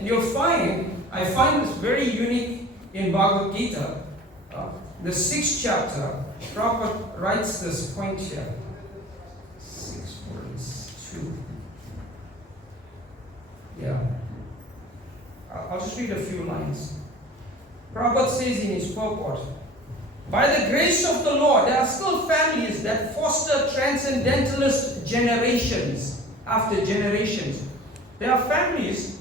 And I find this very unique in Bhagavad Gita. The 6th chapter, Prabhupada writes this point here. 6.2. Yeah. I'll just read a few lines. Prabhupada says in his purport, by the grace of the Lord, there are still families that foster transcendentalist generations after generations. There are families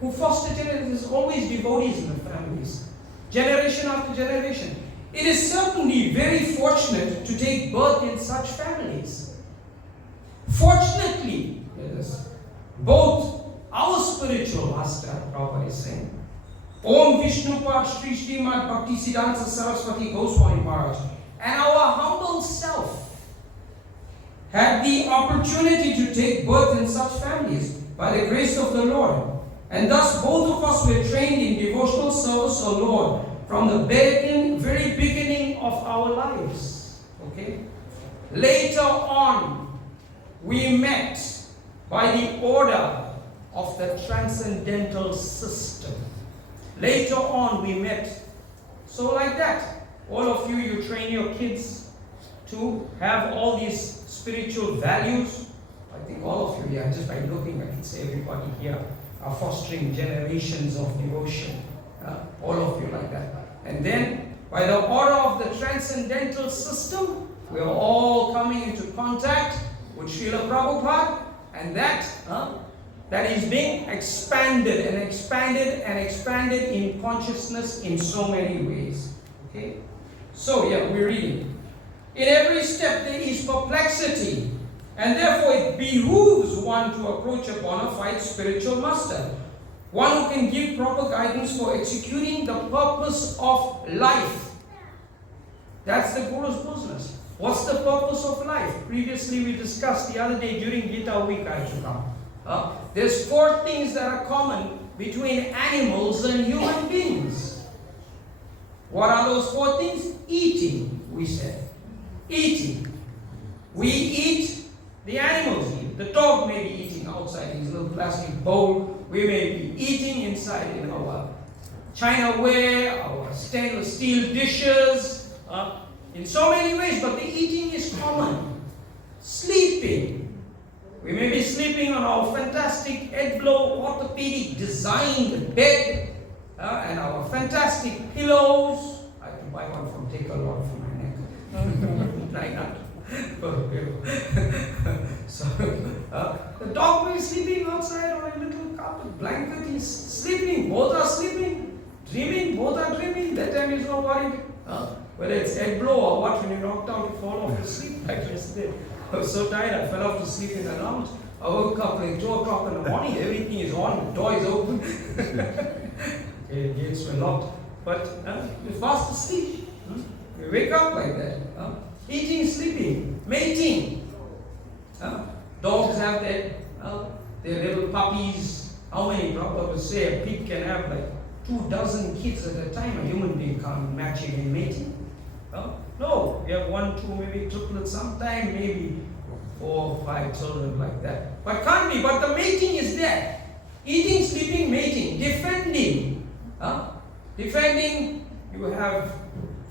who foster generations. There's always devotees in the families, generation after generation. It is certainly very fortunate to take birth in such families. Fortunately, both our spiritual master, Prabhupada is saying, Om Vishnu Pad Shri Srimad Bhakti Siddhanta Saraswati Goswami Maharaj, and our humble self had the opportunity to take birth in such families by the grace of the Lord. And thus both of us were trained in devotional service of the Lord from the very beginning of our lives. Okay? Later on, we met by the order of the transcendental system. Later on, we met. So like that, all of you, you train your kids to have all these spiritual values. I think all of you, yeah, just by looking, I can say everybody here are fostering generations of devotion. All of you like that. And then, by the order of the transcendental system, we are all coming into contact with Srila Prabhupada, and that is being expanded and expanded and expanded in consciousness in so many ways. Okay? So, yeah, we're reading. In every step there is perplexity, and therefore it behooves one to approach a bona fide spiritual master, one who can give proper guidance for executing the purpose of life. That's the Guru's business. What's the purpose of life? Previously we discussed the other day during Gita week I took up. There's 4 things that are common between animals and human beings. What are those 4 things? Eating, we said. Eating. We eat, the animals eat. The dog may be eating outside in his little plastic bowl. We may be eating inside in our chinaware, our stainless steel dishes, in so many ways, but the eating is common. Sleeping. We may be sleeping on our fantastic Edblow orthopedic designed bed and our fantastic pillows. I can buy one from Take a Lot for my neck. Try not for a pillow. So, the dog may be sleeping outside on a little carpet blanket. He's sleeping. Both are sleeping. Dreaming. Both are dreaming. That time he's not worried. Whether it's Edblow or what, when you knocked out, you fall off to sleep like yesterday. I was so tired, I fell off to sleep in the lounge. I woke up like 2 o'clock in the morning, everything is on, the door is open. Okay, gates were locked. But you're fast asleep. You wake up like that. Eating, sleeping, mating. Dogs have their little puppies. How many? Prabhupada would say a pig can have like 24 kids at a time. A human being can't match it in mating. No, we have 1, 2, maybe triplets, sometime maybe 4 or 5 children like that. But can't be, but the mating is there. Eating, sleeping, mating, defending. Defending, you have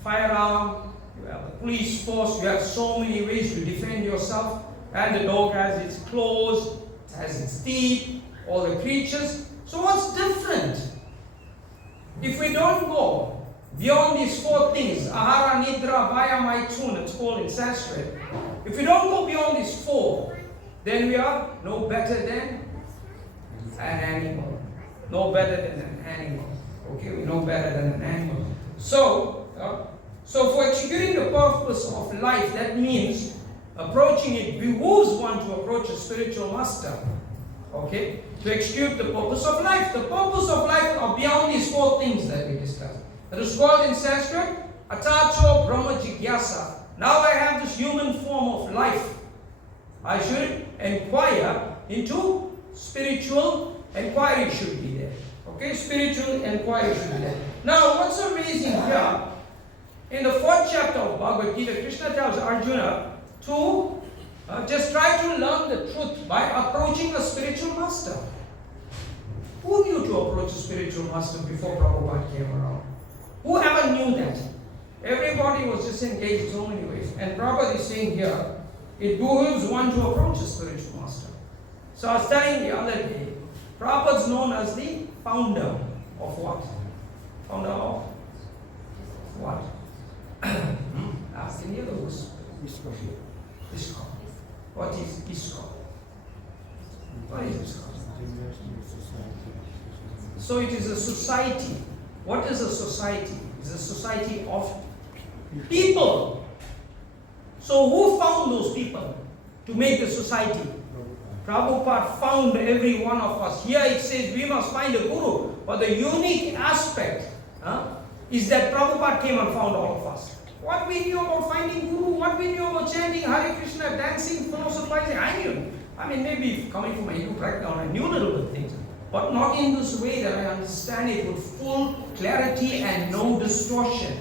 firearm, you have the police force, you have so many ways to defend yourself. And the dog has its claws, it has its teeth, all the creatures. So what's different? If we don't go beyond these 4 things, Ahara, Nidra, Bhaya, Maithun, it's called in Sanskrit. If we don't go beyond these 4, then we are no better than an animal. No better than an animal. Okay, we're no better than an animal. So for executing the purpose of life, that means approaching it behooves one to approach a spiritual master. Okay, to execute the purpose of life. The purpose of life are beyond these 4 things that we discussed. It is called in Sanskrit, Atacho Brahma Jigyasa. Now I have this human form of life. I should inquire into spiritual inquiry should be there. Okay, spiritual inquiry should be there. Now what's amazing here, in the 4th chapter of Bhagavad Gita, Krishna tells Arjuna to just try to learn the truth by approaching a spiritual master. Who knew to to approach a spiritual master before Prabhupada came around. Whoever knew that? Everybody was just engaged in so many ways. And Prabhupada is saying here, it behooves one to approach a spiritual master. So I was telling the other day, Prabhupada is known as the founder of what? Founder of what? Ask any other words. ISKCON. What is ISKCON? What is ISKCON? So it is a society. What is a society? It's a society of people. So who found those people to make the society? Prabhupada found every one of us. Here it says we must find a guru. But the unique aspect is that Prabhupada came and found all of us. What we knew about finding guru, what we knew about chanting Hare Krishna, dancing, philosophizing, I knew. I mean, maybe coming from a Hindu background, I knew little bit things. But not in this way that I understand it with full clarity and no distortion.